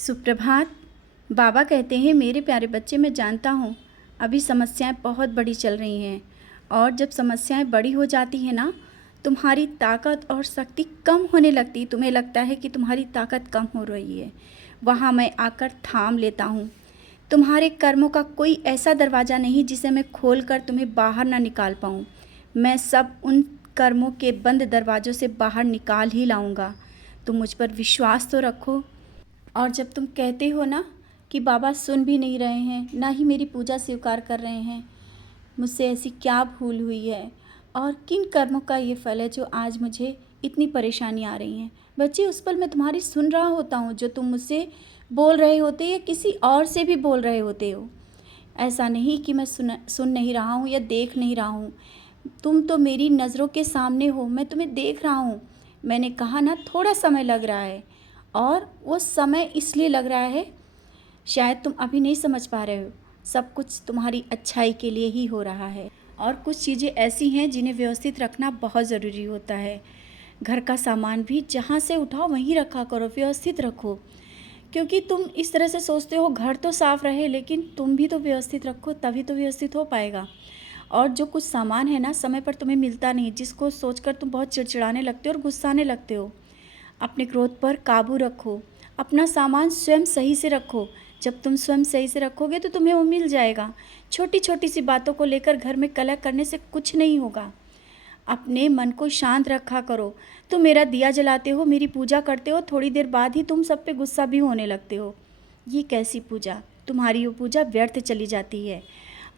सुप्रभात। बाबा कहते हैं, मेरे प्यारे बच्चे, मैं जानता हूँ अभी समस्याएं बहुत बड़ी चल रही हैं, और जब समस्याएं बड़ी हो जाती हैं ना, तुम्हारी ताकत और शक्ति कम होने लगती। तुम्हें लगता है कि तुम्हारी ताकत कम हो रही है। वहाँ मैं आकर थाम लेता हूँ। तुम्हारे कर्मों का कोई ऐसा दरवाज़ा नहीं जिसे मैं खोल कर तुम्हें बाहर ना निकाल पाऊँ। मैं सब उन कर्मों के बंद दरवाज़ों से बाहर निकाल ही लाऊंगा। तुम मुझ पर विश्वास तो रखो। और जब तुम कहते हो ना कि बाबा सुन भी नहीं रहे हैं, ना ही मेरी पूजा स्वीकार कर रहे हैं, मुझसे ऐसी क्या भूल हुई है और किन कर्मों का ये फल है जो आज मुझे इतनी परेशानी आ रही है। बच्चे, उस पल मैं तुम्हारी सुन रहा होता हूँ जो तुम मुझसे बोल रहे होते या किसी और से भी बोल रहे होते हो। ऐसा नहीं कि मैं सुन नहीं रहा हूँ या देख नहीं रहा हूँ। तुम तो मेरी नज़रों के सामने हो, मैं तुम्हें देख रहा हूँ। मैंने कहा ना, थोड़ा समय लग रहा है, और वो समय इसलिए लग रहा है, शायद तुम अभी नहीं समझ पा रहे हो। सब कुछ तुम्हारी अच्छाई के लिए ही हो रहा है। और कुछ चीज़ें ऐसी हैं जिन्हें व्यवस्थित रखना बहुत ज़रूरी होता है। घर का सामान भी जहाँ से उठाओ वहीं रखा करो, व्यवस्थित रखो। क्योंकि तुम इस तरह से सोचते हो घर तो साफ़ रहे, लेकिन तुम भी तो व्यवस्थित रखो, तभी तो व्यवस्थित हो पाएगा। और जो कुछ सामान है ना, समय पर तुम्हें मिलता नहीं, जिसको सोचकर तुम बहुत चिड़चिड़ाने लगते हो और गुस्साने लगते हो। अपने क्रोध पर काबू रखो। अपना सामान स्वयं सही से रखो। जब तुम स्वयं सही से रखोगे तो तुम्हें वो मिल जाएगा। छोटी छोटी सी बातों को लेकर घर में कलह करने से कुछ नहीं होगा। अपने मन को शांत रखा करो। तुम मेरा दिया जलाते हो, मेरी पूजा करते हो, थोड़ी देर बाद ही तुम सब पे गुस्सा भी होने लगते हो। ये कैसी पूजा? तुम्हारी वो पूजा व्यर्थ चली जाती है।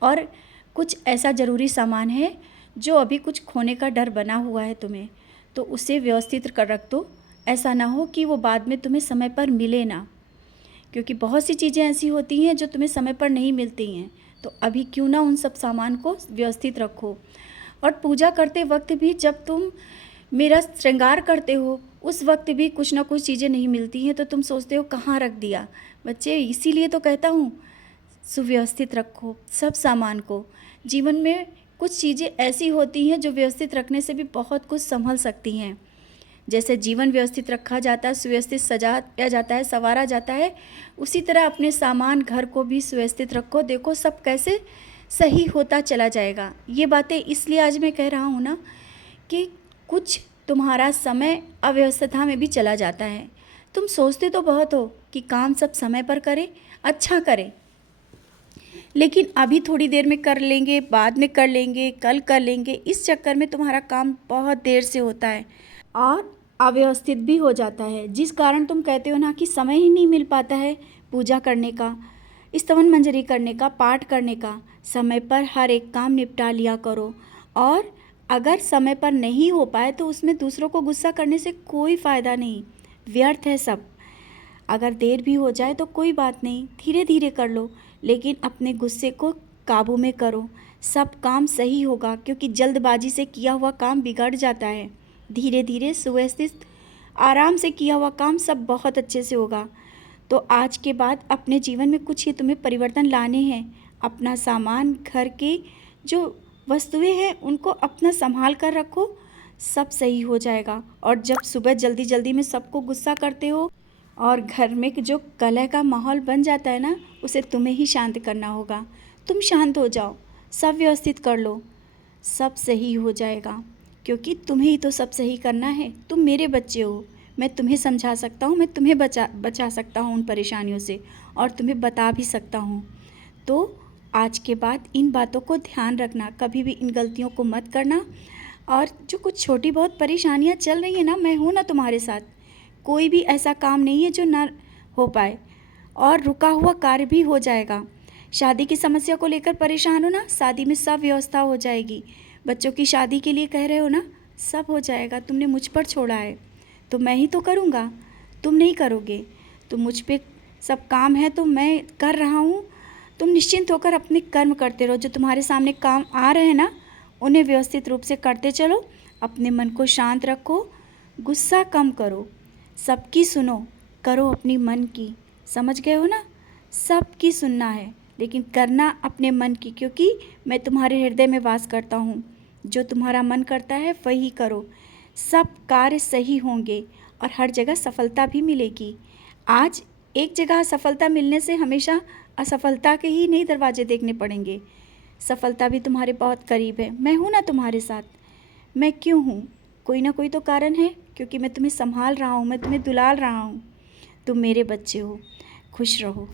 और कुछ ऐसा ज़रूरी सामान है जो अभी कुछ खोने का डर बना हुआ है तुम्हें, तो उसे व्यवस्थित कर रख दो। ऐसा ना हो कि वो बाद में तुम्हें समय पर मिले ना, क्योंकि बहुत सी चीज़ें ऐसी होती हैं जो तुम्हें समय पर नहीं मिलती हैं। तो अभी क्यों ना उन सब सामान को व्यवस्थित रखो। और पूजा करते वक्त भी जब तुम मेरा श्रृंगार करते हो, उस वक्त भी कुछ ना कुछ चीज़ें नहीं मिलती हैं, तो तुम सोचते हो कहाँ रख दिया। बच्चे, इसीलिए तो कहता हूँ, सुव्यवस्थित रखो सब सामान को। जीवन में कुछ चीज़ें ऐसी होती हैं जो व्यवस्थित रखने से भी बहुत कुछ संभल सकती हैं। जैसे जीवन व्यवस्थित रखा जाता है, सुव्यवस्थित सजाया जाता है, संवारा जाता है, उसी तरह अपने सामान घर को भी सुव्यवस्थित रखो। देखो सब कैसे सही होता चला जाएगा। ये बातें इसलिए आज मैं कह रहा हूँ ना कि कुछ तुम्हारा समय अव्यवस्था में भी चला जाता है। तुम सोचते तो बहुत हो कि काम सब समय पर करें, अच्छा करें, लेकिन अभी थोड़ी देर में कर लेंगे, बाद में कर लेंगे, कल कर लेंगे, इस चक्कर में तुम्हारा काम बहुत देर से होता है और अव्यवस्थित भी हो जाता है, जिस कारण तुम कहते हो ना कि समय ही नहीं मिल पाता है पूजा करने का, स्तवन मंजरी करने का, पाठ करने का। समय पर हर एक काम निपटा लिया करो। और अगर समय पर नहीं हो पाए तो उसमें दूसरों को गुस्सा करने से कोई फ़ायदा नहीं, व्यर्थ है सब। अगर देर भी हो जाए तो कोई बात नहीं, धीरे धीरे कर लो, लेकिन अपने गुस्से को काबू में करो। सब काम सही होगा, क्योंकि जल्दबाजी से किया हुआ काम बिगड़ जाता है। धीरे धीरे सुव्यवस्थित आराम से किया हुआ काम सब बहुत अच्छे से होगा। तो आज के बाद अपने जीवन में कुछ ही तुम्हें परिवर्तन लाने हैं। अपना सामान, घर की जो वस्तुएं हैं, उनको अपना संभाल कर रखो, सब सही हो जाएगा। और जब सुबह जल्दी जल्दी में सबको गुस्सा करते हो और घर में जो कलह का माहौल बन जाता है ना, उसे तुम्हें ही शांत करना होगा। तुम शांत हो जाओ, सब व्यवस्थित कर लो, सब सही हो जाएगा। क्योंकि तुम्हें ही तो सब सही करना है। तुम मेरे बच्चे हो, मैं तुम्हें समझा सकता हूँ, मैं तुम्हें बचा सकता हूँ उन परेशानियों से, और तुम्हें बता भी सकता हूँ। तो आज के बाद इन बातों को ध्यान रखना, कभी भी इन गलतियों को मत करना। और जो कुछ छोटी बहुत परेशानियाँ चल रही हैं ना, मैं हूँ ना तुम्हारे साथ। कोई भी ऐसा काम नहीं है जो ना हो पाए, और रुका हुआ कार्य भी हो जाएगा। शादी की समस्या को लेकर परेशान हो ना, शादी में सब व्यवस्था हो जाएगी। बच्चों की शादी के लिए कह रहे हो ना, सब हो जाएगा। तुमने मुझ पर छोड़ा है तो मैं ही तो करूँगा, तुम नहीं करोगे। तो मुझ पे सब काम है तो मैं कर रहा हूँ। तुम निश्चिंत होकर अपने कर्म करते रहो। जो तुम्हारे सामने काम आ रहे हैं ना, उन्हें व्यवस्थित रूप से करते चलो। अपने मन को शांत रखो, गुस्सा कम करो, सबकी सुनो, करो अपनी मन की। समझ गए हो ना? सबकी सुनना है, लेकिन करना अपने मन की, क्योंकि मैं तुम्हारे हृदय में वास करता हूँ। जो तुम्हारा मन करता है वही करो, सब कार्य सही होंगे और हर जगह सफलता भी मिलेगी। आज एक जगह सफलता मिलने से हमेशा असफलता के ही नहीं दरवाजे देखने पड़ेंगे। सफलता भी तुम्हारे बहुत करीब है। मैं हूँ ना तुम्हारे साथ। मैं क्यों हूँ? कोई ना कोई तो कारण है, क्योंकि मैं तुम्हें संभाल रहा हूँ, मैं तुम्हें दुलार रहा हूँ। तुम मेरे बच्चे हो। खुश रहो।